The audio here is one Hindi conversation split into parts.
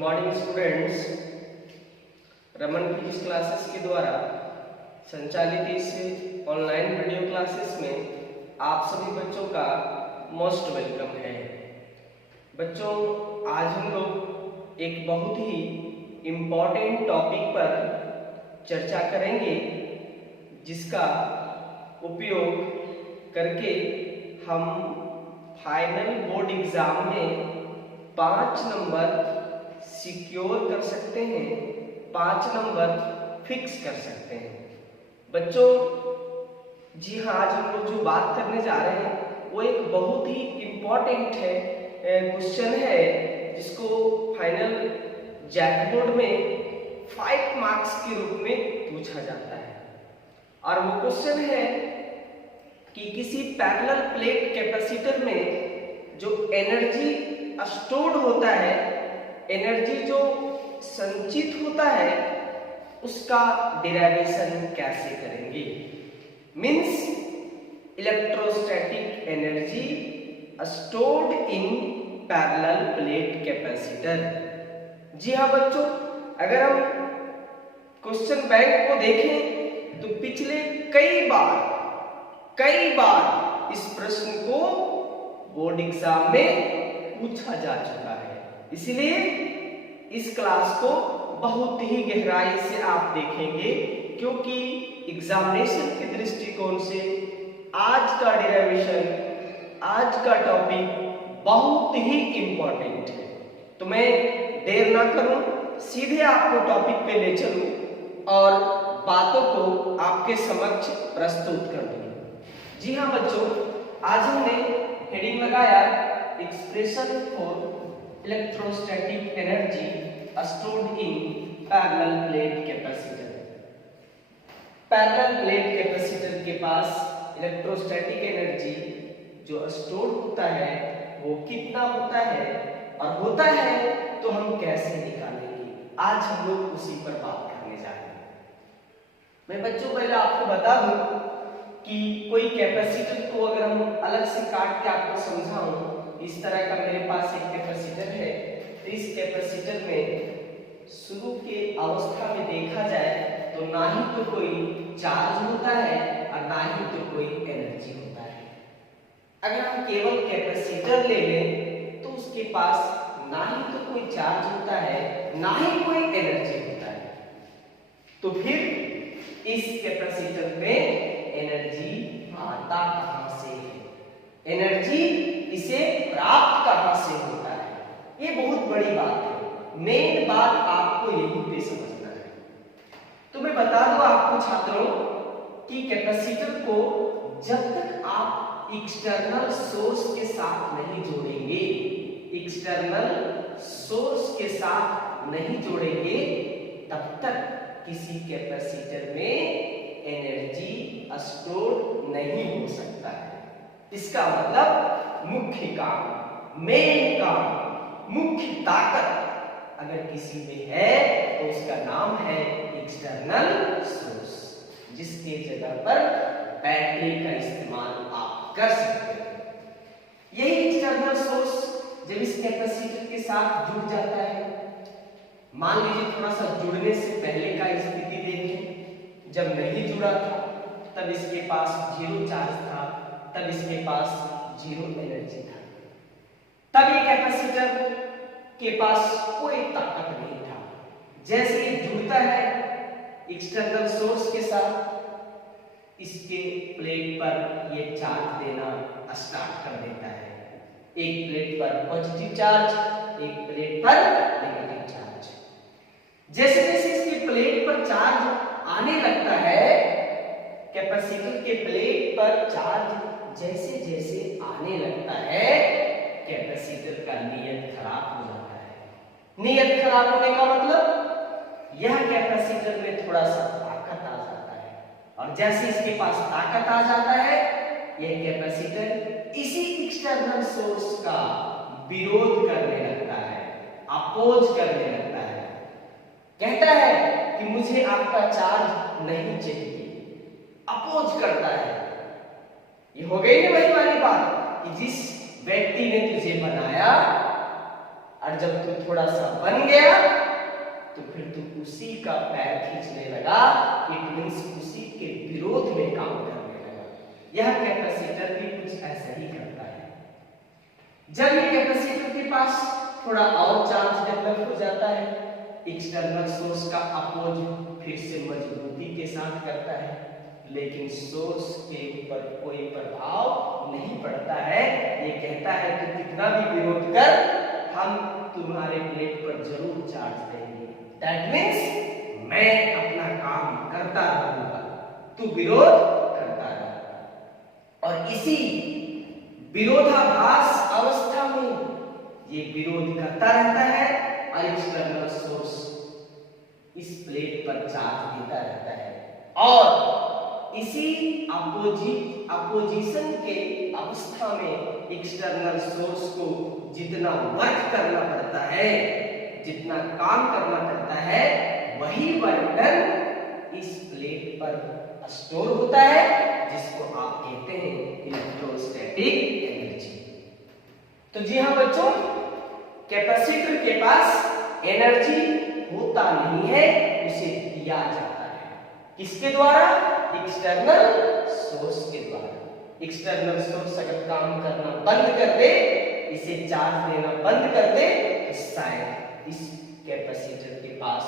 Morning students. रमन की इस क्लासेस के द्वारा संचालित इस ऑनलाइन वीडियो क्लासेस में आप सभी बच्चों का मोस्ट वेलकम है। बच्चों, आज हम लोग एक बहुत ही इम्पोर्टेंट टॉपिक पर चर्चा करेंगे, जिसका उपयोग करके हम फाइनल बोर्ड एग्जाम में 5 नंबर सिक्योर कर सकते हैं, 5 नंबर फिक्स कर सकते हैं। बच्चों जी हाँ, आज हम लोग जो बात करने जा रहे हैं वो एक बहुत ही इम्पोर्टेंट क्वेश्चन है, जिसको फाइनल जैक बोर्ड में 5 मार्क्स के रूप में पूछा जाता है। और वो क्वेश्चन है कि किसी पैरेलल प्लेट कैपेसिटर में जो एनर्जी स्टोर्ड होता है, एनर्जी जो संचित होता है, उसका डेरिवेशन कैसे करेंगे। Means electrostatic energy stored in parallel plate capacitor. जी हाँ बच्चों, अगर हम क्वेश्चन बैंक को देखें तो पिछले कई बार इस प्रश्न को बोर्ड एग्जाम में पूछा जा चुका है। इसलिए इस क्लास को बहुत ही गहराई से आप देखेंगे, क्योंकि एग्जामिनेशन के दृष्टिकोण से आज का डेरिवेशन, आज का टॉपिक बहुत ही इंपॉर्टेंट है। तो मैं देर ना करूं, सीधे आपको टॉपिक पे ले चलूं और बातों को आपके समक्ष प्रस्तुत कर दूं। जी हाँ बच्चों, आज हमने हेडिंग लगाया expression for electrostatic energy stored in parallel plate capacitor. Parallel plate capacitor के पास इलेक्ट्रोस्टैटिक एनर्जी जो स्टोर होता है वो कितना होता है, और होता है तो हम कैसे निकालेंगे। आज हम लोग उसी पर बात करने जा रहे हैं। मैं बच्चों पहले आपको बता दूं कि कोई कैपेसिटर को अगर हम अलग से काट के आपको समझाऊं, इस तरह का मेरे पास एक कैपेसिटर है, तो इस कैपेसिटर में शुरू के अवस्था में देखा जाए तो ना ही तो कोई चार्ज होता है और ना ही तो कोई एनर्जी होता है। अगर हम केवल कैपेसिटर ले लें तो उसके पास ना ही तो कोई चार्ज होता है, ना ही कोई एनर्जी होता है। तो फिर इस कैपेसिटर में एनर्जी आता कहां से है, एनर्जी इसे प्राप्त कहां से होता है, ये बहुत बड़ी बात है। मेन बात आपको यहीं पे समझना है। तो मैं बता दूं आपको छात्रों कि कैपेसिटर को जब तक आप एक्सटर्नल सोर्स के साथ नहीं जोड़ेंगे, एक्सटर्नल सोर्स के साथ नहीं जोड़ेंगे, तब तक किसी कैपेसिटर में एनर्जी स्टोर नहीं हो सकता है। इसका मतलब मुख्य काम, मेन काम, मुख्य ताकत अगर किसी में है तो उसका नाम है एक्सटर्नल सोर्स, जिसके जगह पर बैटरी का इस्तेमाल आप कर सकते हैं। यही एक्सटर्नल सोर्स जब इस कैपेसिटर के साथ जुड़ जाता है, मान लीजिए थोड़ा सा जुड़ने से पहले का स्थिति देखें, जब नहीं जुड़ा था तब इसके पास 0 चार्ज था, तब इसके पास 0 एनर्जी था, तब ये कैपेसिटर के पास कोई ताकत नहीं था। जैसे ये जुड़ता है एक्सटर्नल सोर्स के साथ, इसके प्लेट पर ये चार्ज देना स्टार्ट कर देता है। एक प्लेट पर पॉजिटिव चार्ज, एक प्लेट पर नेगेटिव चार्ज। जैसे जैसे इसकी प्लेट पर चार्ज आने लगता है, कैपेसिटर के प्लेट पर चार्ज जैसे जैसे आने लगता है, कैपेसिटर का नियत खराब हो जाता है। नियत खराब होने का मतलब यह कैपेसिटर में थोड़ा सा ताकत आ जाता है, और जैसे इसके पास ताकत आ जाता है, यह कैपेसिटर इसी एक्सटर्नल सोर्स का विरोध करने लगता है, अपोज करने लगता है, कहता है कि मुझे आपका चार्ज नहीं चाहिए, अपोज करता है। ये हो गई ना वही वाली बात कि जिस व्यक्ति ने तुझे बनाया और जब तू थोड़ा सा बन गया तो फिर तू उसी का पैर खींचने लगा, इट मींस उसी के विरोध में काम करने लगा। यह कैपेसिटर भी कुछ ऐसा ही करता है। जब ये कैपेसिटर के पास थोड़ा और चार्ज डेवलप हो जाता है, एक्सटर्नल सोर्स का अपोज फिर से मजबूती के साथ करता है, लेकिन सोर्स के ऊपर कोई प्रभाव नहीं पड़ता है। ये कहता है कि कितना भी विरोध कर, हम तुम्हारे प्लेट पर जरूर चार्ज देंगे। दैट मीन्स मैं अपना काम करता रहूंगा, तू विरोध करता रह। और इसी विरोधाभास अवस्था में ये विरोध करता रहता है और एक्सटर्नल सोर्स इस प्लेट पर चार्ज देता रहता है। और इसी अपोजिशन के अवस्था में एक्सटर्नल सोर्स को जितना वर्क करना पड़ता है, जितना काम करना पड़ता है, वही वर्क डन इस प्लेट पर स्टोर होता है, जिसको आप कहते हैं इलेक्ट्रोस्टैटिक एनर्जी। तो जी हाँ बच्चों, कैपेसिटर के पास एनर्जी होता नहीं है, उसे दिया जाता है। किसके द्वारा? एक्सटर्नल सोर्स के द्वारा। एक्सटर्नल सोर्स अगर काम करना बंद कर दे, इसे चार्ज देना बंद कर दे, तो शायद इस कैपेसिटर के पास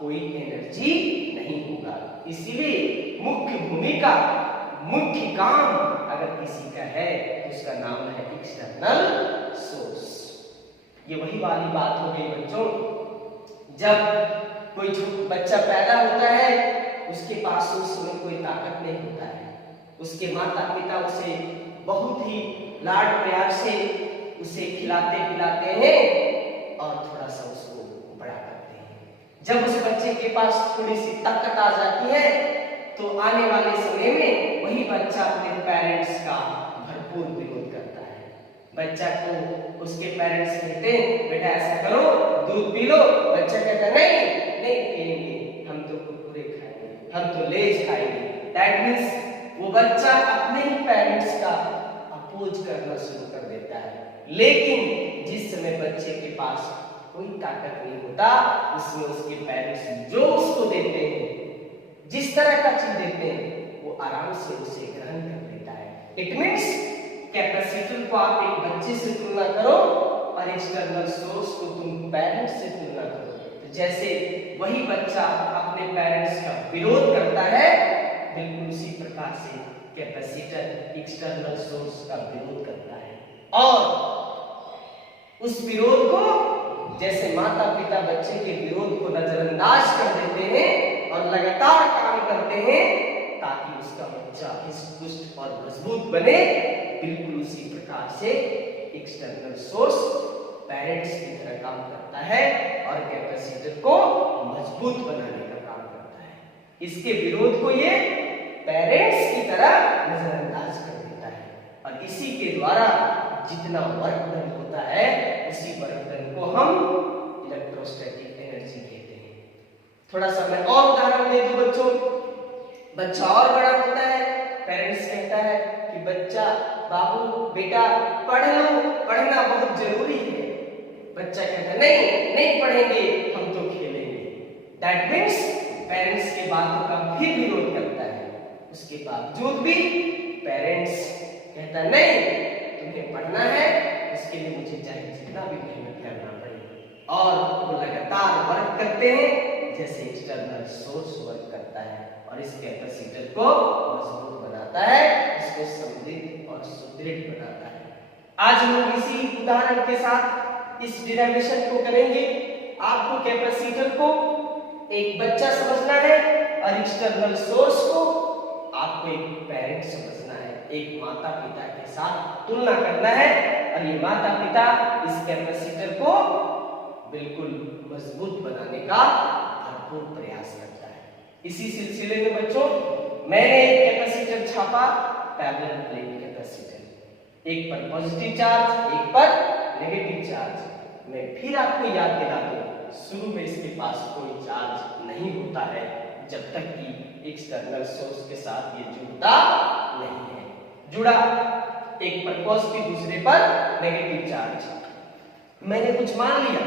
कोई एनर्जी नहीं होगा। इसीलिए मुख्य भूमिका, मुख्य काम अगर किसी का है तो उसका नाम है एक्सटर्नल सोर्स। ये वही वाली बात हो गई बच्चों, जब कोई बच्चा पैदा होता है, उसके पास उस समय कोई ताकत नहीं होता है। उसके माता पिता उसे बहुत ही लाड प्यार से उसे खिलाते पिलाते हैं और थोड़ा सा उसको बड़ा करते हैं। जब उस बच्चे के पास थोड़ी सी ताकत आ जाती है, तो आने वाले समय में वही बच्चा अपने पेरेंट्स का भरपूर विरोध करता है। बच्चा को उसके पेरेंट्स कहते हैं, बेटा ऐसा करो, दूध पी लो। बच्चा कहता नहीं नहीं पिएंगे, हम तो कुरकुरे खाएंगे, हम तो लेज खाएंगे। दैट मींस वो बच्चा अपने ही पेरेंट्स का अपोज करना शुरू कर देता है। लेकिन जिस समय बच्चे के पास कोई ताकत नहीं होता, उसमें उसके पेरेंट्स जो उसको देते हैं, जिस तरह का चीज देते हैं, वो आराम से उसे ग्रहण कर लेता है। इट मींस कैपेसिटर को आप एक बच्चे से तुलना करो और एक्सटर्नल सोर्स को तुम पेरेंट्स से तुलना करो, तो जैसे वही बच्चा अपने पेरेंट्स का विरोध करता है, बिल्कुल उसी प्रकार से कैपेसिटर एक्सटर्नल सोर्स का विरोध करता है। और उस विरोध को, जैसे माता पिता बच्चे के विरोध को नजरअंदाज कर देते हैं और लगातार काम करते हैं ताकि उसका बच्चा हृष्ट-पुष्ट और मजबूत बने, बिल्कुल उसी प्रकार से एक्सटर्नल सोर्स पेरेंट्स की तरह काम करता है और कैपेसिटर को मजबूत बनाने का काम करता है। इसके विरोध को ये पेरेंट्स की तरह नजरअंदाज कर देता है और इसी के द्वारा जितना वर्क डन होता है, उसी वर्क डन को हम इलेक्ट्रोस्टैटिक एनर्जी कहते हैं। थोड़ा सा मैं और उदाहरण दे दूं बच्चों। बच्चा और बड़ा होता है, पेरेंट्स कहता है कि बच्चा, बाबू बेटा पढ़ लो, पढ़ना बहुत जरूरी है। बच्चा कहता है नहीं नहीं पढ़ेंगे, हम तो खेलेंगे। दैट मींस पेरेंट्स के बातों का भी विरोध करता है। उसके बावजूद भी पेरेंट्स कहता नहीं, तुम्हें पढ़ना है, इसके लिए मुझे चाहे जितना भी मेहनत करना पड़े। और वो लगातार वर्क करते हैं जैसे एक्सटर्नल सोर्स वर्क करता है और इस कैपेसिटर को मजबूत बनाता है, इसको समृद्ध और सुदृढ़ बनाता है। आज हम लोग इसी उदाहरण के साथ इस डिराइवेशन को करेंगे। आपको कैपेसिटर को एक बच्चा समझना है और एक्सटर्नल सोर्स को आपको एक पेरेंट समझना है, एक माता पिता के साथ तुलना करना है और ये माता पिता इस कैपेसिटर को बिल्कुल मजबूत बनाने का भरपूर प्रयास करता है। इसी सिलसिले में बच्चों, मैंने एक कैपेसिटर छापा, पैरेलल प्लेट कैपेसिटर, एक पर पॉजिटिव चार्ज, एक पर नेगेटिव चार्ज। मैं फिर आपको याद दिला दूं, शुरू में इसके पास कोई चार्ज नहीं होता है जब तक कि एक्सटर्नल सोर्स के साथ ये जुड़ता नहीं है। जुड़ा, एक पर पॉजिटिव दूसरे पर नेगेटिव चार्ज। मैंने कुछ मान लिया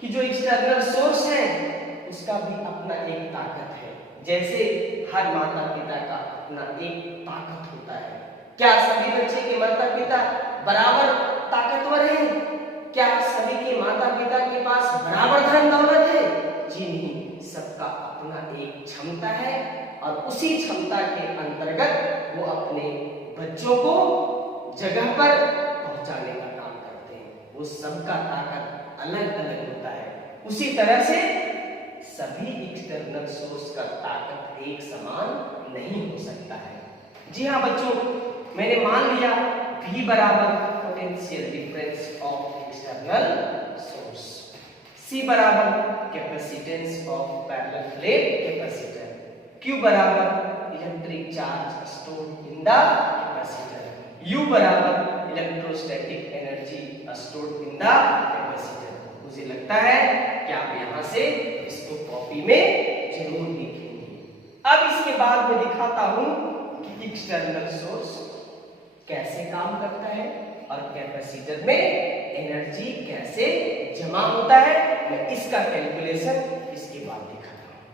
कि जो एक्सटर्नल सोर्स है उसका भी अपना एक ताकत है, जैसे हर माता पिता का अपना एक ताकत होता है। क्या सभी बच्चे के माता पिता बराबर ताकतवर हैं? क्या सभी के माता पिता के पास बराबर धन दौलत है? जी नहीं, सबका अपना एक क्षमता है और उसी क्षमता के अंतर्गत वो अपने बच्चों को जगह पर पहुंचाने का काम करते हैं। वो सबका ताकत अलग अलग होता है। उसी तरह से सभी एक्सटर्नल सोर्स का ताकत एक समान नहीं हो सकता है। जी हाँ बच्चों, मैंने मान लिया V बराबर potential difference of external source, C बराबर capacitance of parallel plate capacitor, Q बराबर electric charge stored in the capacitor, U बराबर electrostatic energy stored in the capacitor. मुझे लगता है कि आप यहाँ से इसको कॉपी में जरूर लिखेंगे। अब इसके बाद मैं दिखाता हूं कि एक्सटर्नल सोर्स कैसे काम करता है और कैपेसिटर में एनर्जी कैसे जमा होता है। मैं इसका कैलकुलेशन इसके बाद दिखाता हूं।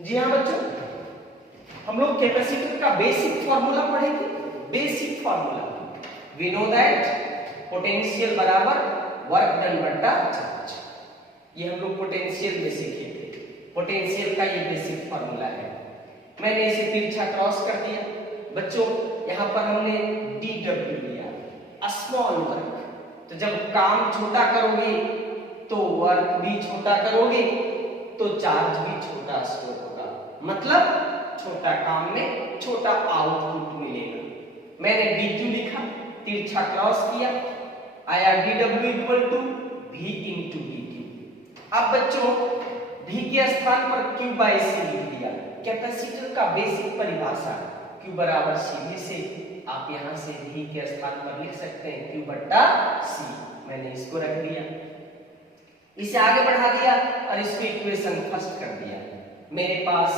जी हाँ बच्चों, हम लोग कैपेसिटर का बेसिक फॉर्मूला पढ़ेंगे। Basic formula, we know that potential बराबर वर्क डन बटा चार्ज। ये हम लोग पोटेंशियल में सीखे थे। पोटेंशियल का ये बेसिक फॉर्मूला है। मैंने इसे तिरछा क्रॉस कर दिया बच्चों। यहाँ पर हमने dw लिया, स्मॉल वर्क। तो जब काम छोटा करोगे तो वर्क भी छोटा करोगे तो चार्ज भी छोटा स्टोर होगा, मतलब छोटा काम में छोटा आउटपुट मिलेगा। मैंने dq लिखा, तिरछा क्रॉस किया, आया dw equal to v into dt। अब बच्चों v के स्थान पर q बाई c लिख दिया। कैपेसिटर का बेसिक परिभाषा q बराबर सीधे से आप यहां से v के स्थान पर लिख सकते हैं q बट्टा c। मैंने इसको रख दिया, इसे आगे बढ़ा दिया और इसको इक्वेशन फर्स्ट कर दिया। मेरे पास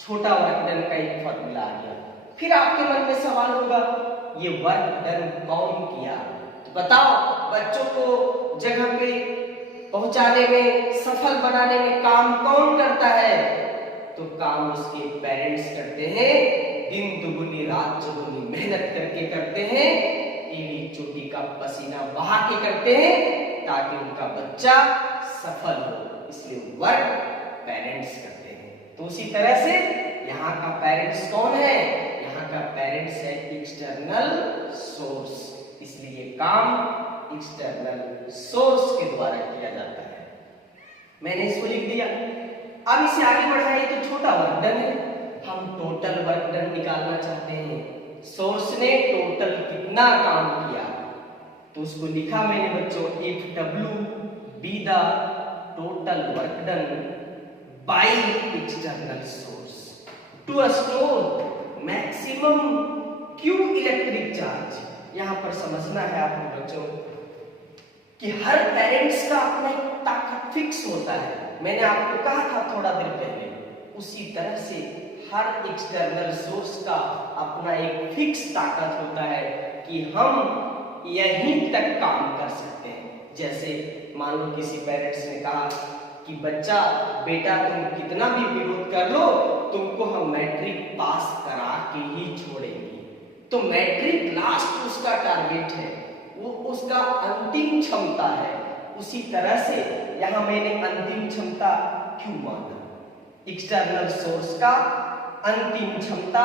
छोटा वर्क डन का एक फॉर्मूला आ गया। फिर आपके मन में सवाल होगा, ये वर्क डन कौन किया? तो बताओ, बच्चों को जगह पे पहुंचाने में, सफल बनाने में काम कौन करता है? तो काम उसके पेरेंट्स करते हैं। दिन दुगुनी रात चौगुनी मेहनत करके करते हैं, एड़ी चोटी का पसीना बहा के करते हैं ताकि उनका बच्चा सफल हो। इसलिए वर्क पेरेंट्स करते हैं। तो उसी तरह से यहाँ का पेरेंट्स कौन है? यहाँ का पेरेंट्स है एक्सटर्नल सोर्स। इसलिए काम एक्सटर्नल सोर्स के द्वारा किया जाता है। मैंने इसको लिख दिया। अब इसे आगे बढ़ाइए तो छोटा वर्क डन है। हम टोटल वर्क डन निकालना चाहते हैं। सोर्स ने टोटल कितना काम किया, तो उसको लिखा मैंने बच्चों, if W be the total work done by external source to store maximum Q electric charge. यहां पर समझना है आपको बच्चों कि हर पेरेंट्स का अपना एक ताकत फिक्स होता है। मैंने आपको कहा था थोड़ा देर पहले, उसी तरह से हर एक्सटर्नल सोर्स का अपना एक फिक्स ताकत होता है कि हम यहीं तक काम कर सकते हैं। जैसे मान लो किसी पेरेंट्स ने कहा कि बच्चा बेटा तुम कितना भी विरोध कर लो, तुमको हम मैट्रिक पास करा के ही छोड़ेंगे। तो मैट्रिक लास्ट उसका टारगेट है, वो उसका अंतिम क्षमता है। उसी तरह से यहाँ मैंने अंतिम क्षमता क्यों माना? एक्सटर्नल सोर्स का अंतिम क्षमता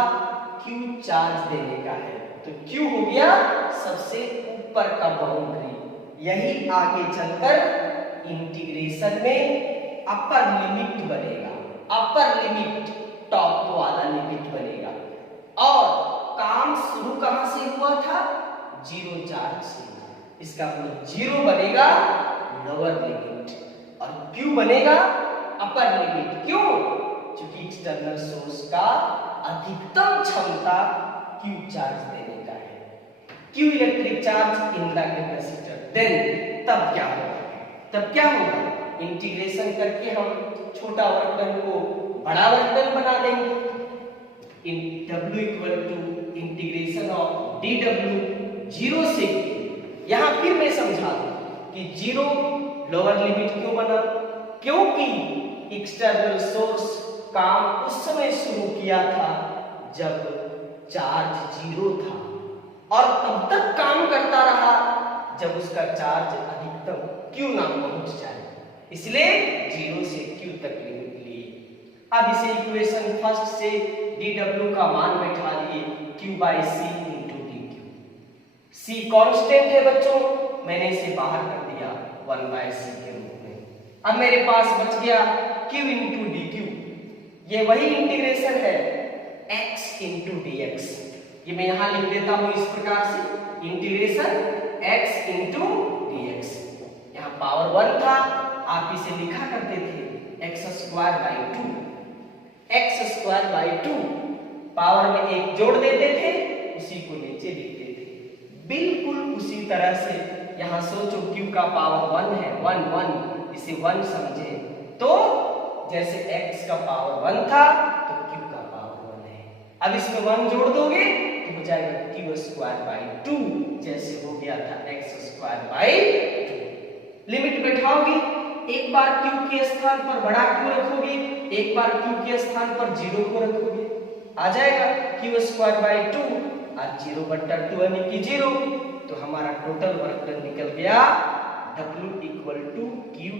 Q चार्ज देने का है। तो Q हो गया सबसे ऊपर का बाउंड्री। यही आगे चलकर इंटीग्रेशन में अपर लिमिट बनेगा। अपर लिमिट टॉप वाला लिमिट बनेगा। और काम शुरू कहां से हुआ था? जीरो चार्ज से। इसका मतलब जीरो बनेगा लोअर लिमिट और Q बनेगा अपर लिमिट। क्यों? क्योंकि एक्सटर्नल सोर्स का अधिकतम क्षमता Q चार्ज देने का है। Q electric charge in the capacitor. Then तब क्या होगा? इंटीग्रेशन करके हम छोटा वर्क डन को बड़ा वर्क डन बना देंगे। In W equal to integration of dW 0 से यहां फिर मैं समझा दूं कि जीरो लोअर लिमिट क्यों बना, क्योंकि एक्सटर्नल सोर्स काम उस समय शुरू किया था जब चार्ज जीरो था और तब तक काम करता रहा जब उसका चार्ज अधिकतम Q ना पहुंच जाए, इसलिए जीरो से Q तक लिमिट लिए। अब इसे इक्वेशन फर्स्ट से dw का मान बैठा लिए Q/C × dq। C कांस्टेंट है बच्चों, मैंने इसे बाहर कर दिया 1/c के रूप में। अब मेरे पास बच गया Q × dq, ये वही इंटीग्रेशन है x × dx। ये मैं यहां लिख देता हूं इस प्रकार से, इंटीग्रेशन x × dx। यहां पावर 1 था, आप इसे लिखा करते थे x² 2 पावर में एक जोड़ देते थे, उसी को नीचे लिखते थे। बिल्कुल उसी तरह से यहां सोचो Q का पावर 1 है, 1 इसे 1 समझे, तो जैसे x का पावर 1 था तो Q का पावर 1 है। अब इसमें 1 जोड़ दोगे तो हो जाएगा Q² 2, जैसे हो गया था x² 2। लिमिट बैठाओगे, एक बार Q के स्थान पर बड़ा Q रखोगे, एक बार Q के स्थान पर 0 को रखोगे, आ जाएगा Q² 2 और 0/2 यानी कि 0। तो हमारा टोटल वर्क डन निकल गया W = Q²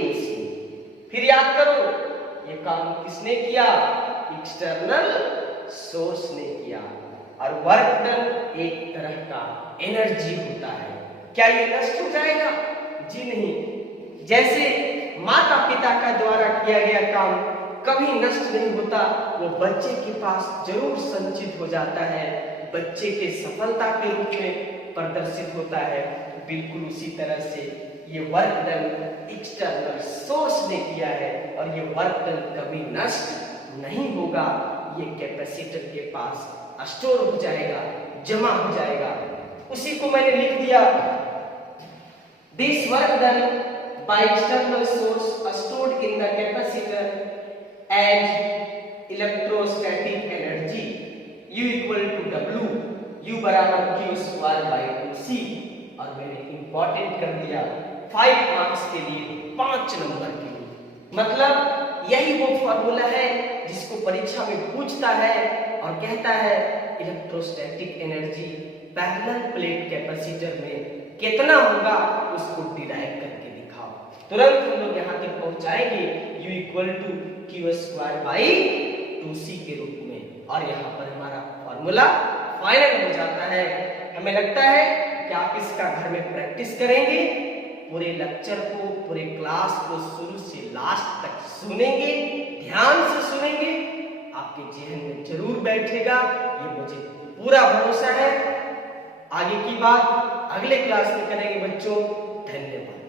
2c। फिर याद करो, ये काम किसने किया, एक्सटर्नल सोर्स ने किया। और वर्क डन एक तरह का एनर्जी होता है। क्या ये नष्ट हो जाएगा? जी नहीं। जैसे माता पिता का द्वारा किया गया काम कभी नष्ट नहीं होता, वो बच्चे के पास जरूर संचित हो जाता है, बच्चे के सफलता के रूप में प्रदर्शित होता है। बिल्कुल उसी तरह से ये वर्क डन एक्सटर्नल सोर्स ने किया है और ये वर्क डन कभी नष्ट नहीं होगा। ये कैपेसिटर के पास स्टोर हो जाएगा, जमा हो जाएगा। उसी को मैंने लिख दिया, this work done by external source stored in the capacitor as electrostatic energy U = W, U = Q² 2c। और मैंने इंपॉर्टेंट कर दिया 5 मार्क्स के लिए 5 नंबर के लिए। मतलब यही वो फॉर्मूला है जिसको परीक्षा में पूछता है और कहता है electrostatic energy parallel plate capacitor में कितना होगा, उसको डिराइव करके दिखाओ। तुरंत हम लोग यहाँ तक पहुंचाएंगे U = Q² 2c के रूप में, और यहाँ पर हमारा फॉर्मूला फाइनल हो जाता है। हमें लगता है कि आप इसका घर में प्रैक्टिस करेंगे, पूरे लेक्चर को, पूरे क्लास को शुरू से लास्ट तक सुनेंगे, ध्यान से सुनेंगे, आपके जेहन में जरूर बैठेगा, ये मुझे पूरा भरोसा है। आगे की बात अगले क्लास में करेंगे बच्चों। धन्यवाद।